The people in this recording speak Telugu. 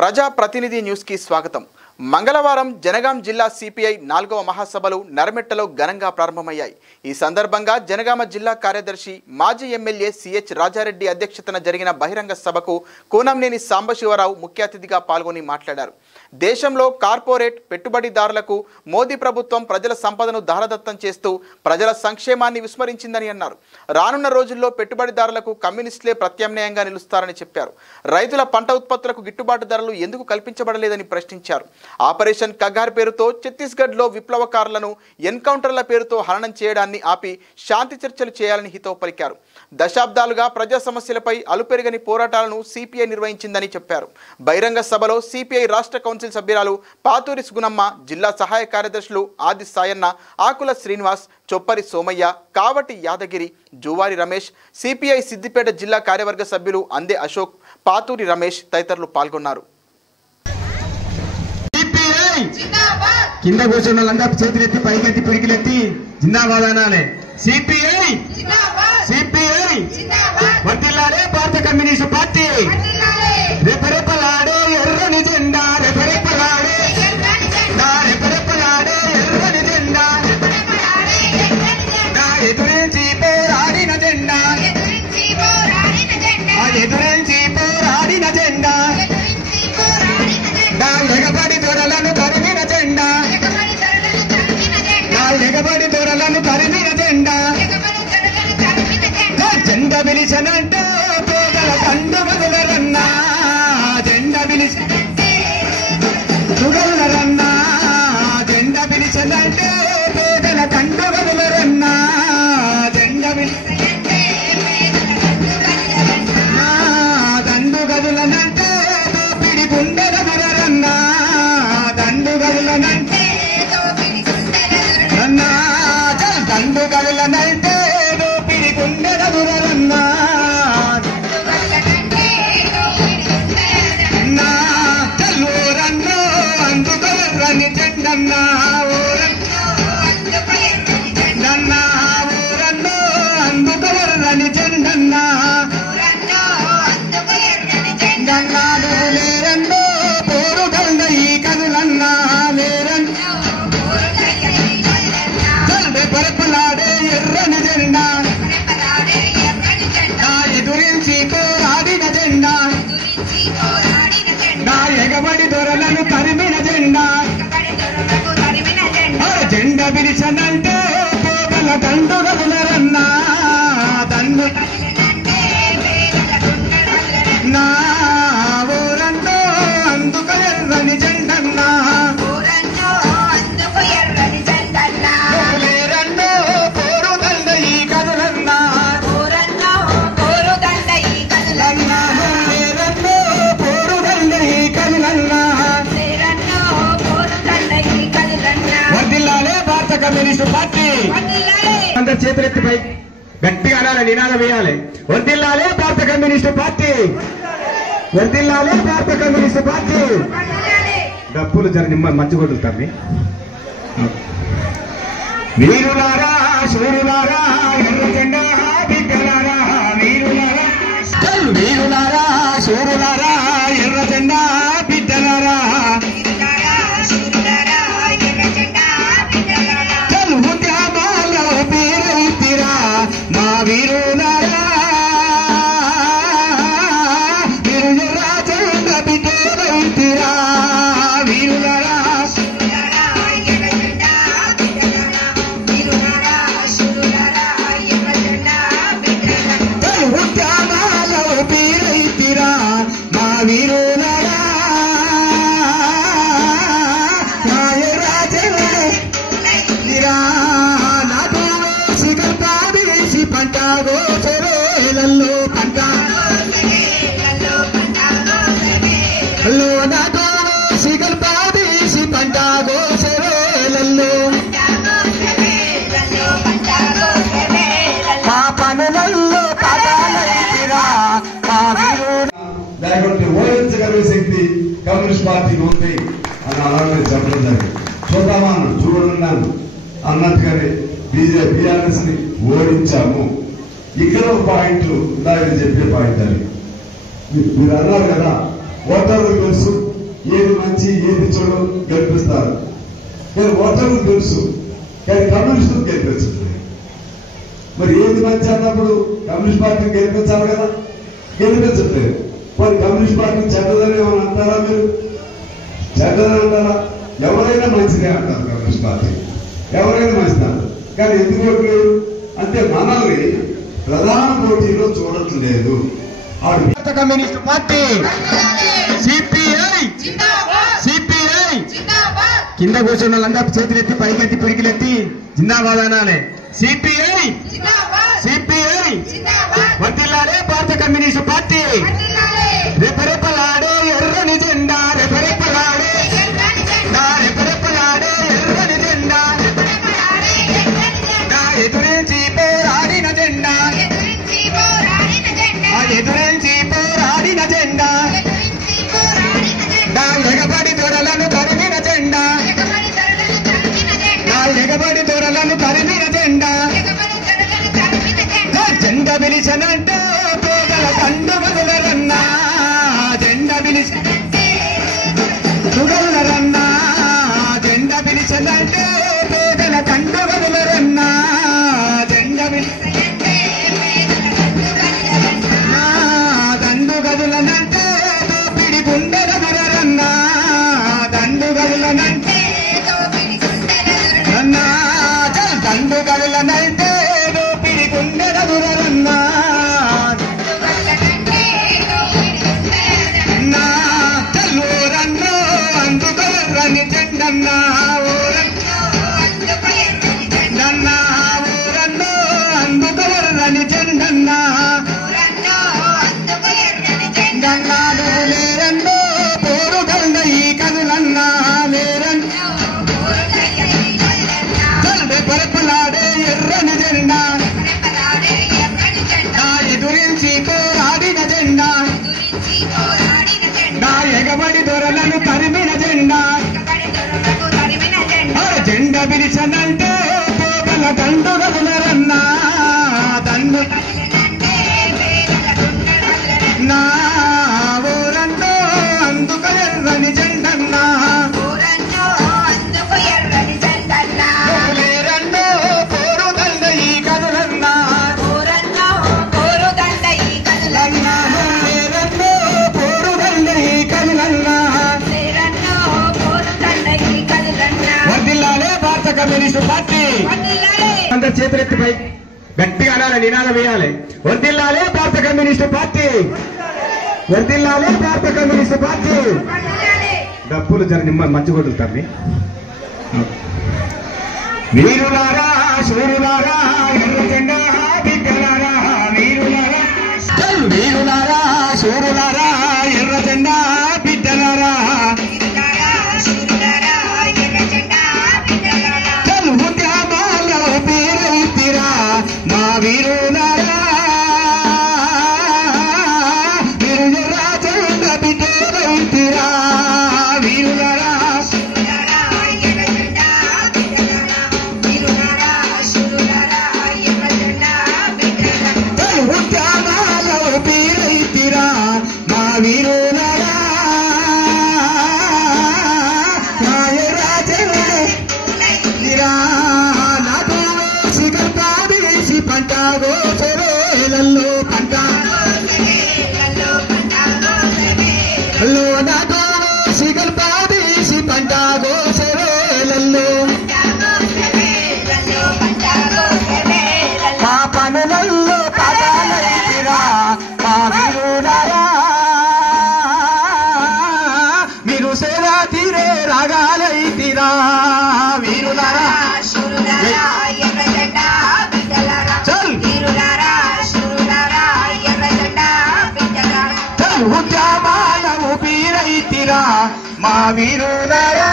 ప్రజా ప్రతినిధి న్యూస్ కి స్వాగతం. మంగళవారం జనగాం జిల్లా సిపిఐ 4వ మహాసభలు నర్మెట్టలో ఘనంగా ప్రారంభమయ్యాయి. ఈ సందర్భంగా జనగామ జిల్లా కార్యదర్శి మాజీ ఎమ్మెల్యే సిహెచ్ రాజారెడ్డి అధ్యక్షతన జరిగిన బహిరంగ సభకు కూనంనేని సాంబశివరావు ముఖ్య అతిథిగా పాల్గొని మాట్లాడారు. దేశంలో కార్పొరేట్ పెట్టుబడిదారులకు మోదీ ప్రభుత్వం ప్రజల సంపదను దారదత్తం చేస్తూ ప్రజల సంక్షేమాన్ని విస్మరించిందని అన్నారు. రానున్న రోజుల్లో పెట్టుబడిదారులకు కమ్యూనిస్టులే ప్రత్యామ్నాయంగా నిలుస్తారని చెప్పారు. రైతుల పంట ఉత్పత్తులకు గిట్టుబాటు ధరలు ఎందుకు కల్పించబడలేదని ప్రశ్నించారు. ఆపరేషన్ కగార్ పేరుతో ఛత్తీస్గఢ్లో విప్లవకారులను ఎన్కౌంటర్ల పేరుతో హననం చేయడాన్ని ఆపి శాంతి చర్చలు చేయాలని హితవు పలికారు. దశాబ్దాలుగా ప్రజా సమస్యలపై అలుపెరగని పోరాటాలను సిపిఐ నిర్వహించిందని చెప్పారు. బహిరంగ సభలో సిపిఐ రాష్ట్ర కౌన్సిల్ సభ్యురాలు పాతూరి సుగుణమ్మ, జిల్లా సహాయ కార్యదర్శులు ఆది సాయన్న, ఆకుల శ్రీనివాస్, చొప్పరి సోమయ్య, కావటి యాదగిరి, జువారి రమేష్, సిపిఐ సిద్దిపేట జిల్లా కార్యవర్గ సభ్యులు అందే అశోక్, పాతూరి రమేష్ తదితరులు పాల్గొన్నారు. కింద కూర్చున్న వాళ్ళందరూ చేతులెత్తి పైకెత్తి పిడికిలెత్తి జిందాబాద్ అనాలి. సిపిఐ సిపిఐ వర్ధిల్లాలే భారత కమ్యూనిస్ట్ పార్టీ. రెపరెపలాడే ఎర్రని జెండా, రెపరెపలాడే రెపరెపలాడే ఎర్రని జెండా, నా ఎదురించి పోరాడిన జెండా, ఎదురించి పోరాడిన జెండా, నా ఎగబడి దొరలను తరిమిన జెండా, నా ఎగబడి దొరలను తరిమిన జెండా, జెండా పిలిచనంటే పేదల కండు వదులరన్నా, జెండా పిలిచగలరన్నా, జెండా పిలిచనంటే పేదల కండు వదులరన్నా, జెండా దండు గదులనంటే దోపిడి గుండెలరన్నా, దండు గదులనంటే అన్నా, దండు గదులనంటే దోపిడి గుండెలరన్నా, నా ఊరన్నో అందుకవర్రని జెండన్నా, ఊరన్నా ఊరన్నో అందుకవర్రని జెండన్నా, జెండన్నాడు లేరన్నో పోరుగల్ల ఈ కదులన్నా, లేరన్నా రెపరెపలాడే ఎర్రని జెండా, నా ఎదురించి పోరాడిన జెండా, నా ఎగబడి దొరలను తరిమిన జెండా, జెండా పిలిచనంటే పేదల దండు గదులరన్నా, దండు నా ఊరన్నో అందుకు ఎర్రని జెండన్నా, లేరన్నో పోరుగల్ల ఈ కదులన్నా, లేరన్నో పోరుగల్ల ఈ కదులన్నా, వర్ధిల్లాలే భారత కమ్యూనిస్టు పార్టీ. అందరు చేతులెత్తి పై గట్టిగా అనాలి, నినాదం వేయాలి. వర్ధిల్లాలే భారత కమ్యూనిస్టు పార్టీ, వర్ధిల్లాలే భారత కమ్యూనిస్టు పార్టీ. డప్పులు జర నిమ్మ మంచి కొడుతుంది. వీరులారా శూరులారా ఎర్ర జెండా బిడ్డలారా, వీరులారా వీరులారా శూరులారా ఎర్ర జెండా బిడ్డలారా, ఉద్యమాల్లో పేరైతిరా మా వీరులారా, వీరు రాజంగా బిడ్డరైతిరా, వీరులారా ఉద్యమాల్లో పేరైతిరా మా వీరులారా, నాతో సిగల్పాదేసి పంట గోచరేలల్లో పంట నాతో సిగల్పాదేసి పంట గోచరేలల్లో మా పనులలో పదాలైతిరా మా లేకుంటే ఓడించగలిగే శక్తి కమ్యూనిస్ట్ పార్టీకి ఉంది అని అలాగే చెప్పడం జరిగింది. చూద్దామా చూడన్నాను అన్నట్టుగానే బీఆర్ఎస్ ని ఓడించాము. ఇక్కడ ఒక పాయింట్ ఇందాక చెప్పే పాయింట్ అని మీరు అన్నారు కదా, ఓటర్లకు తెలుసు ఏది మంచి ఏది చెడు గెలిపిస్తారు. కానీ ఓటర్లకు తెలుసు, కానీ కమ్యూనిస్టులు గెలిపించట్లేదు. మరి ఏది మంచి అన్నప్పుడు కమ్యూనిస్ట్ పార్టీని గెలిపించాలి కదా, గెలిపించట్లేదు. మరి కమ్యూనిస్ట్ పార్టీ చెడ్డదని ఏమని అంటారా? మీరు చెడ్డదని అంటారా? ఎవరైనా మంచిదే అంటారు కమ్యూనిస్ట్ పార్టీ, ఎవరైనా మంచిదే అంటారు. కానీ ఎందుకు ఓట్లేదు అంటే మనల్ని ప్రధాన పోటీలో చూడట్లేదు. కమ్యూనిస్ట్ పార్టీ సిపిఐ సిపిఐ కింద కూర్చున్న వాళ్ళందరూ చేతులెత్తి పైకెత్తి పిడికిలెత్తి జిందాబాద్ అనాలి. సిపిఐ సిపిఐ వర్ధిల్లాలే భారత కమ్యూనిస్ట్ పార్టీ. రెపరెపలాడే ఎర్రని జెండా, రెపరెపలాడే రెపరెపలాడే ఎర్రని జెండా, నా ఎదురించి పోరాడిన జెండా, ఎదురించి పోరాడిన జెండా, నా ఎగబడి దొరలను తరిమిన జెండా, నా ఎగబడి దొరలను తరిమిన జెండా, జెండా పిలిచనంటే పేదల కండు వదలరన్నా, జెండా పిలిచనంటే వదలరన్నా, జెండా పిలిచనంటే పేదల కండు వదలరన్నా, జెండా పిలిచనంటే దండు గదులనంటే దోపిడి గుండెల దొరరన్నా, దండు గదులనంటే అన్నా, దండు గదులనంటే దోపిడి గుండెల దొరరన్నా, నా తల్లూరన్నో అందుకొర్రని జెండన్నా, జెండన్నా ఊరన్నో అందుకొర్రని జెండన్నా, జెండన్నాడు లేరన్నో పోరుగల్న ఈ కదులన్నా, లేరన్నో రెపరెపలాడే ఎర్రని జెండా, నా ఎదురించి పోరాడిన జెండా, నా ఎగబడి దొరలను తరిమిన జెండా, జెండా పిలిచనంటే పోగల దండు గదులరన్నా, దండు నా ఊరన్నో అందుక ఎర్రని జెండన్నా, లేరన్నో పోరుగల్న ఈ కదులన్నా, లేరన్నో పోరుగల్న ఈ కదులన్నా. వర్ధిల్లాలే భారత కమ్యూనిస్ట్ పార్టీ. అందరు చేతులెత్తి పై గట్టిగా అనాలి, నినాదం వేయాలి. వర్ధిల్లాలే భారత కమ్యూనిస్ట్ పార్టీ, వర్ధిల్లాలే భారత కమ్యూనిస్ట్ పార్టీ. డప్పులు జర మంచి కొడుతారు. వీరులారా శూరులారా ఎర్ర జెండా బిడ్డలారా, వీరులారా వీరులారా శూరులారా ఎర్ర జెండా బిడ్డలారా, ఉద్యమాల్లో పేరెత్తిరా మా వీరులారా, మీరు ఎర్ర జెండా బిడ్డలెత్తిరా వీరులారా, ఉద్యమాల్లో పేరెత్తిరా మా వీరులారా, మా ఎర్ర జెండా నాతో వేసి గల్పాదేసి పంట గోసవేలల్లో పంట నాతో వేసి గల్పాదేసి పంట గోసవేలల్లో, మా పనులల్లో పదాలైతిరా మా వీరులారా, మీరు సేరా తీరే రాగాలైతిరా వీరులారా, ఉద్యమాల ఊపిరైతిరా మా వీరులారా.